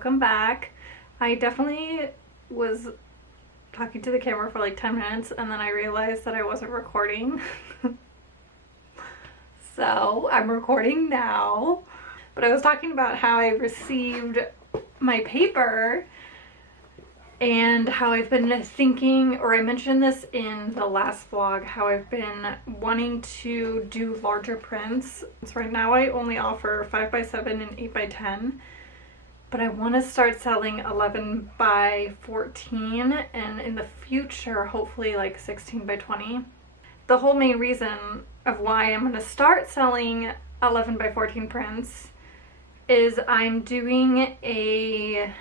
welcome back. I definitely was talking to the camera for like 10 minutes and then I realized that I wasn't recording. So I'm recording now. But I was talking about how I received my paper and how I've been thinking, or I mentioned this in the last vlog, how I've been wanting to do larger prints. So right now I only offer 5x7 and 8x10, but I want to start selling 11x14 and in the future hopefully like 16x20. The whole main reason of why I'm going to start selling 11x14 prints is I'm doing a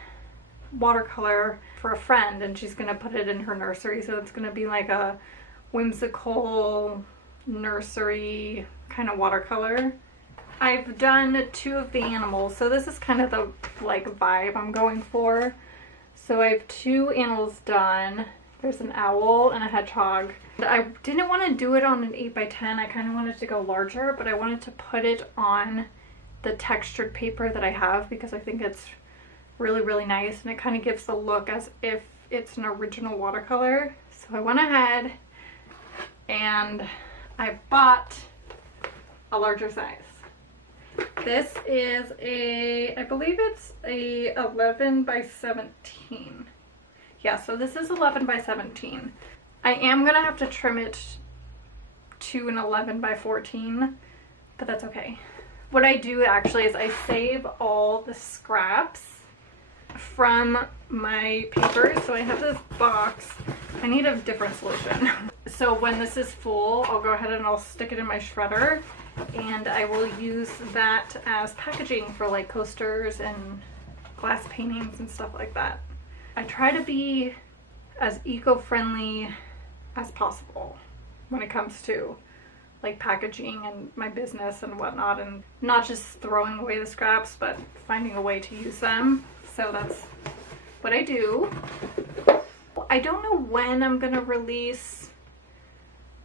watercolor for a friend and she's gonna put it in her nursery, so it's gonna be like a whimsical nursery kind of watercolor. I've done 2 of the animals, so this is kind of the like vibe I'm going for. So I have 2 animals done. There's an owl and a hedgehog. I didn't want to do it on an 8x10. I kind of wanted to go larger, but I wanted to put it on the textured paper that I have because I think it's really nice and it kind of gives the look as if it's an original watercolor. So I went ahead and I bought a larger size. This is I believe it's a 11x17. Yeah, so this is 11x17. I am gonna have to trim it to an 11x14, but that's okay. What I do actually is I save all the scraps from my paper. So I have this box. I need a different solution. So when this is full, I'll go ahead and I'll stick it in my shredder and I will use that as packaging for like coasters and glass paintings and stuff like that. I try to be as eco-friendly as possible when it comes to like packaging and my business and whatnot, and not just throwing away the scraps but finding a way to use them. So that's what I do. I don't know when I'm gonna release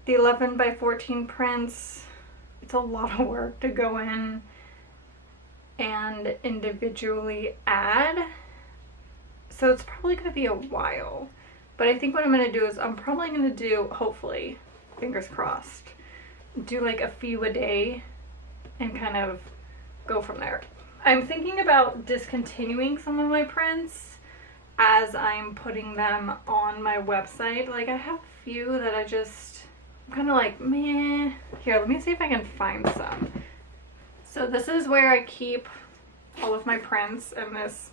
the 11x14 prints. It's a lot of work to go in and individually add, so it's probably gonna be a while. But I think what I'm gonna do is I'm probably gonna do, hopefully, fingers crossed, do like a few a day and kind of go from there. I'm thinking about discontinuing some of my prints as I'm putting them on my website. Like I have a few that I'm kind of like, meh. Here, let me see if I can find some. So this is where I keep all of my prints in this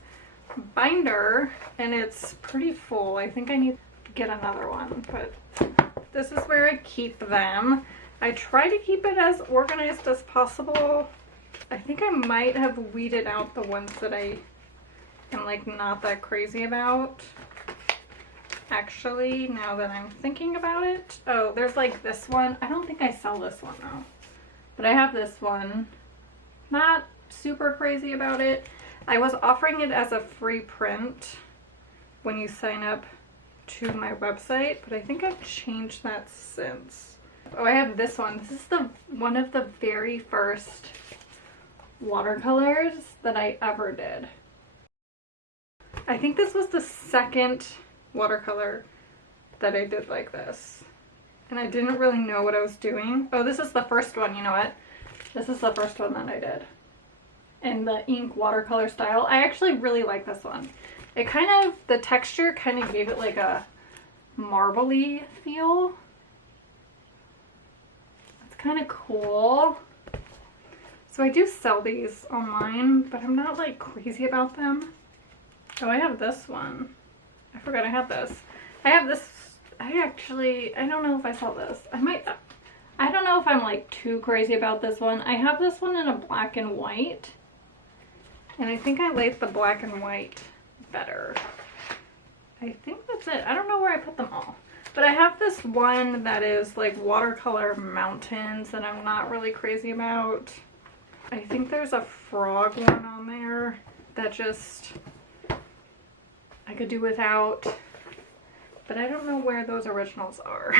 binder and it's pretty full. I think I need to get another one, but this is where I keep them. I try to keep it as organized as possible. I think I might have weeded out the ones that I am like not that crazy about. Actually, now that I'm thinking about it. Oh, there's like this one. I don't think I sell this one though. But I have this one. Not super crazy about it. I was offering it as a free print when you sign up to my website, but I think I've changed that since. Oh, I have this one. This is one of the very first watercolors that I ever did. I think this was the second watercolor that I did like this. And I didn't really know what I was doing. Oh, this is the first one, you know what? This is the first one that I did in the ink watercolor style. I actually really like this one. It kind of, the texture kind of gave it like a marbly feel. It's kind of cool. So I do sell these online, but I'm not like crazy about them. Oh, I have this one. I forgot I had this. I have this. I don't know if I sell this. I don't know if I'm like too crazy about this one. I have this one in a black and white. And I think I like the black and white better. I think that's it. I don't know where I put them all. But I have this one that is like watercolor mountains that I'm not really crazy about. I think there's a frog one on there that just I could do without. But I don't know where those originals are.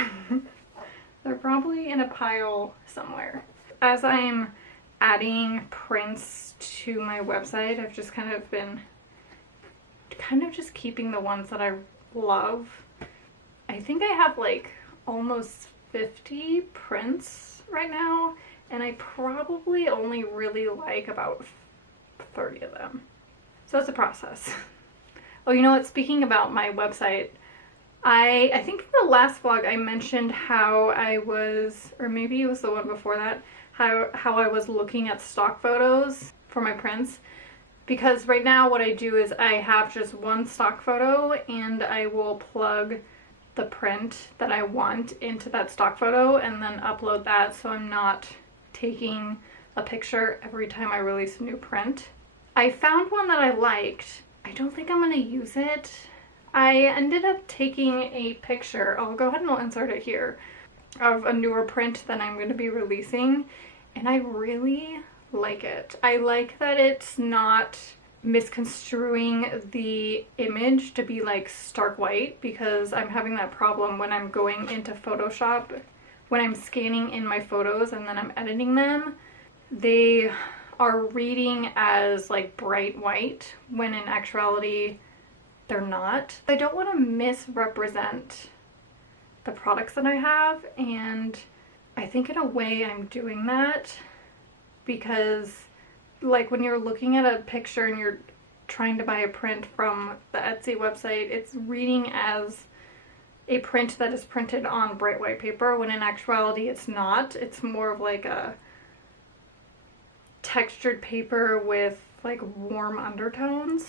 They're probably in a pile somewhere. As I'm adding prints to my website, I've just kind of been kind of just keeping the ones that I love. I think I have like almost 50 prints right now, and I probably only really like about 30 of them. So it's a process. Oh, you know what? Speaking about my website, I think in the last vlog I mentioned how I was, or maybe it was the one before that, how I was looking at stock photos for my prints. Because right now what I do is I have just one stock photo and I will plug the print that I want into that stock photo and then upload that, so I'm not taking a picture every time I release a new print. I found one that I liked. I don't think I'm going to use it. I ended up taking a picture, I'll go ahead and I'll insert it here, of a newer print that I'm going to be releasing, and I really like it. I like that it's not misconstruing the image to be like stark white, because I'm having that problem when I'm going into Photoshop, when I'm scanning in my photos and then I'm editing them. They are reading as like bright white when in actuality they're not. I don't want to misrepresent the products that I have, and I think in a way I'm doing that because like when you're looking at a picture and you're trying to buy a print from the Etsy website, it's reading as a print that is printed on bright white paper when in actuality it's not. It's more of like a textured paper with like warm undertones.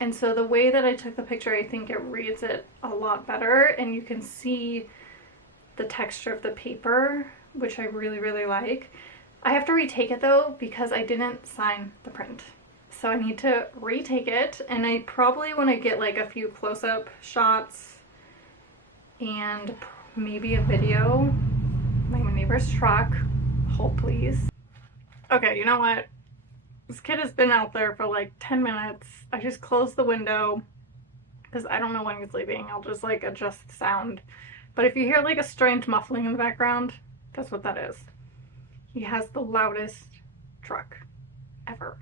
And so the way that I took the picture, I think it reads it a lot better, and you can see the texture of the paper, which I really, really like. I have to retake it though because I didn't sign the print. So I need to retake it, and I probably want to get like a few close-up shots and maybe a video. My neighbor's truck. Hold please. Okay, you know what? This kid has been out there for like 10 minutes. I just closed the window because I don't know when he's leaving. I'll just like adjust the sound. But if you hear like a strange muffling in the background, that's what that is. He has the loudest truck ever.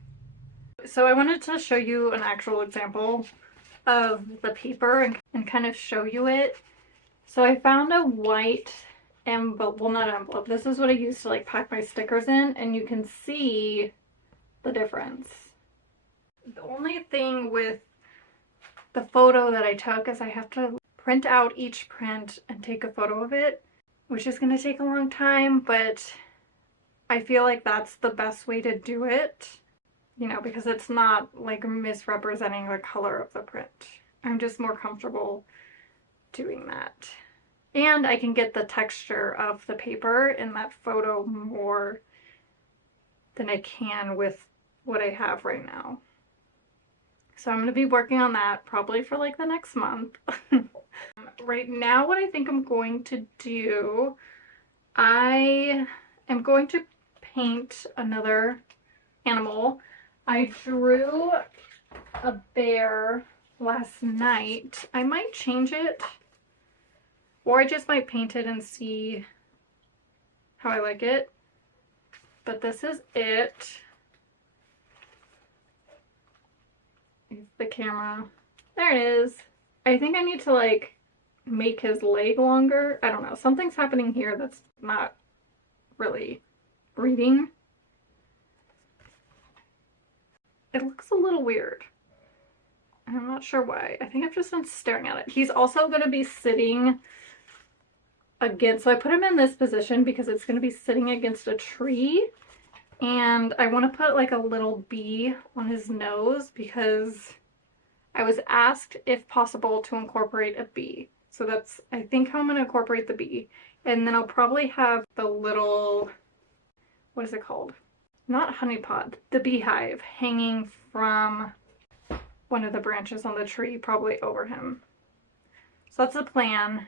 So I wanted to show you an actual example of the paper and kind of show you it. So I found a white envelope, well not envelope, this is what I used to like pack my stickers in, and you can see the difference. The only thing with the photo that I took is I have to print out each print and take a photo of it, which is going to take a long time, but I feel like that's the best way to do it, you know, because it's not like misrepresenting the color of the print. I'm just more comfortable doing that. And I can get the texture of the paper in that photo more than I can with what I have right now. So I'm going to be working on that probably for like the next month. Right now what I think I'm going to do, I am going to paint another animal. I drew a bear last night. I might change it, or I just might paint it and see how I like it. But this is it. Here's the camera. There it is. I think I need to like make his leg longer. I don't know. Something's happening here that's not really reading. It looks a little weird. I'm not sure why. I think I've just been staring at it. He's also going to be sitting against, so I put him in this position because it's going to be sitting against a tree, and I want to put like a little bee on his nose because I was asked if possible to incorporate a bee. So that's, I think, how I'm going to incorporate the bee. And then I'll probably have the little, what is it called? Not honey pod, the beehive hanging from one of the branches on the tree, probably over him. So that's the plan.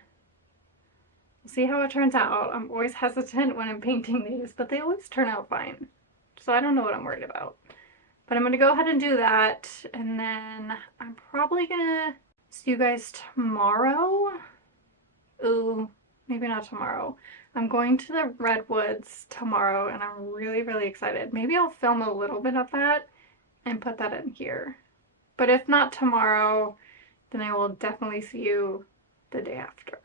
We'll see how it turns out. I'm always hesitant when I'm painting these, but they always turn out fine. So I don't know what I'm worried about. But I'm going to go ahead and do that, and then I'm probably going to see you guys tomorrow. Ooh, maybe not tomorrow. I'm going to the redwoods tomorrow, and I'm really, really excited. Maybe I'll film a little bit of that and put that in here. But if not tomorrow, then I will definitely see you the day after.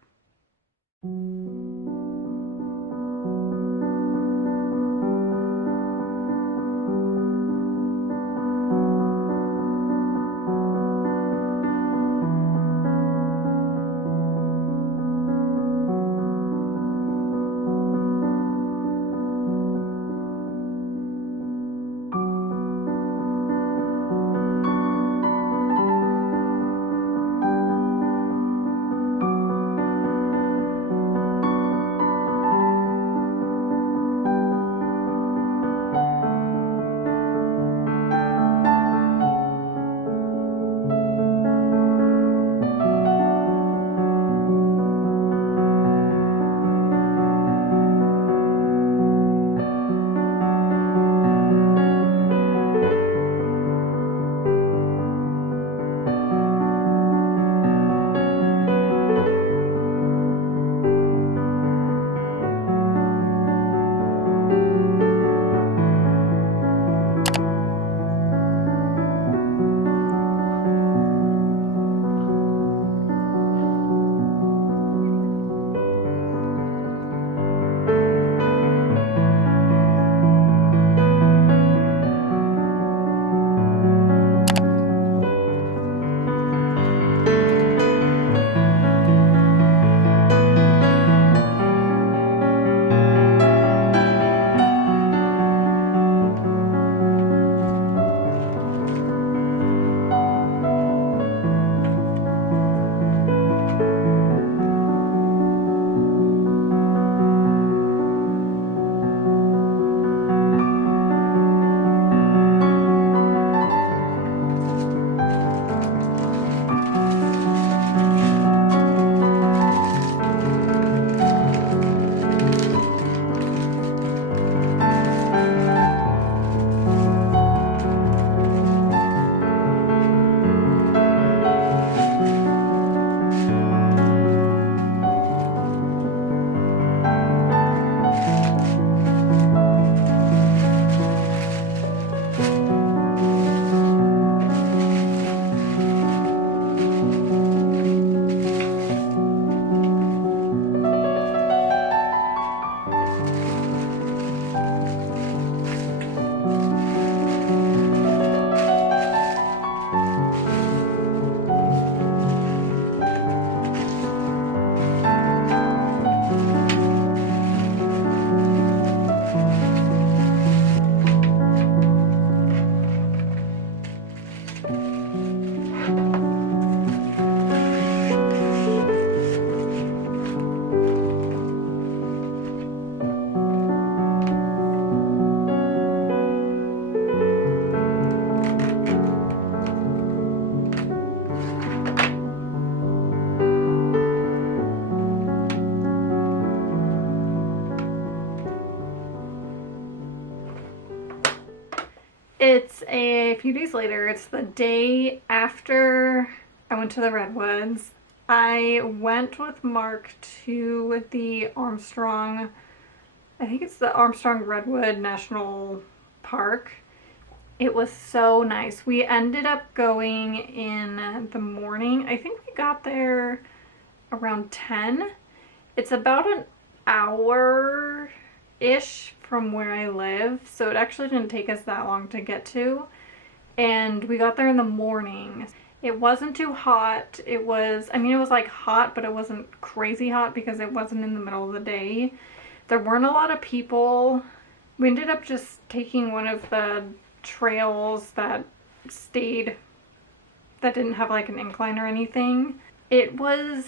It's a few days later. It's the day after I went to the redwoods. I went with Mark to the Armstrong, I think it's the Armstrong Redwood National Park. It was so nice. We ended up going in the morning. I think we got there around 10. It's about an hour-ish from where I live, so it actually didn't take us that long to get to. And we got there in the morning. It wasn't too hot. It was like hot, but it wasn't crazy hot because it wasn't in the middle of the day. There weren't a lot of people. We ended up just taking one of the trails that didn't have like an incline or anything. It was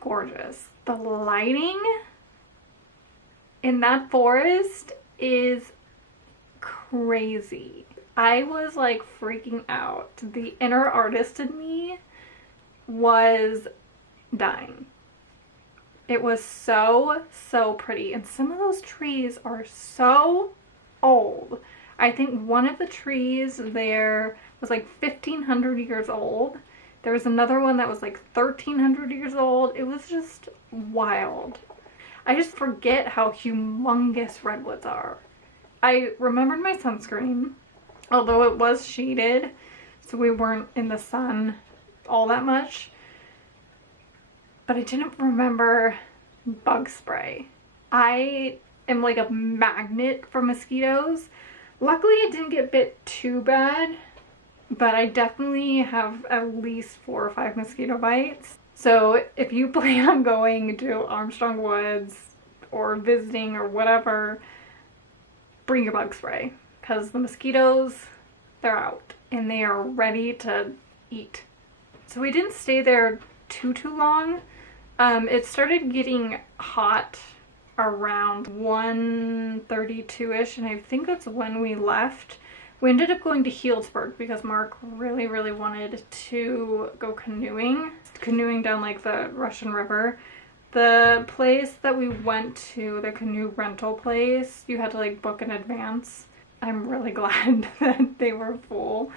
gorgeous. The lighting in that forest is crazy. I was like freaking out. The inner artist in me was dying. It was so pretty, and some of those trees are so old. I think one of the trees there was like 1,500 years old. There was another one that was like 1,300 years old. It was just wild. I just forget how humongous redwoods are. I remembered my sunscreen, although it was shaded, so we weren't in the sun all that much. But I didn't remember bug spray. I am like a magnet for mosquitoes. Luckily I didn't get bit too bad, but I definitely have at least 4 or 5 mosquito bites. So if you plan on going to Armstrong Woods or visiting or whatever, bring your bug spray, because the mosquitoes, they're out and they are ready to eat. So we didn't stay there too long. It started getting hot around 1:32ish, and I think that's when we left. We ended up going to Healdsburg because Mark really wanted to go canoeing down like the Russian River. The place that we went to, the canoe rental place, you had to like book in advance. I'm really glad that they were full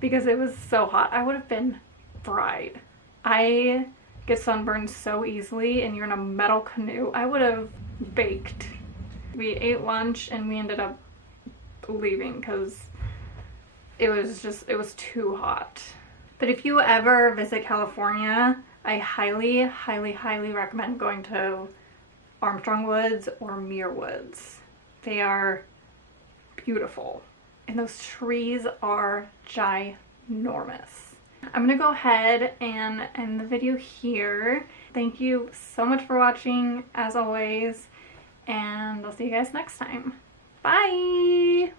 because it was so hot. I would have been fried. I get sunburned so easily, and you're in a metal canoe. I would have baked. We ate lunch and we ended up leaving because it was too hot. But if you ever visit California, I highly recommend going to Armstrong Woods or Muir Woods. They are beautiful, and those trees are ginormous. I'm gonna go ahead and end the video here. Thank you so much for watching, as always, and I'll see you guys next time. Bye!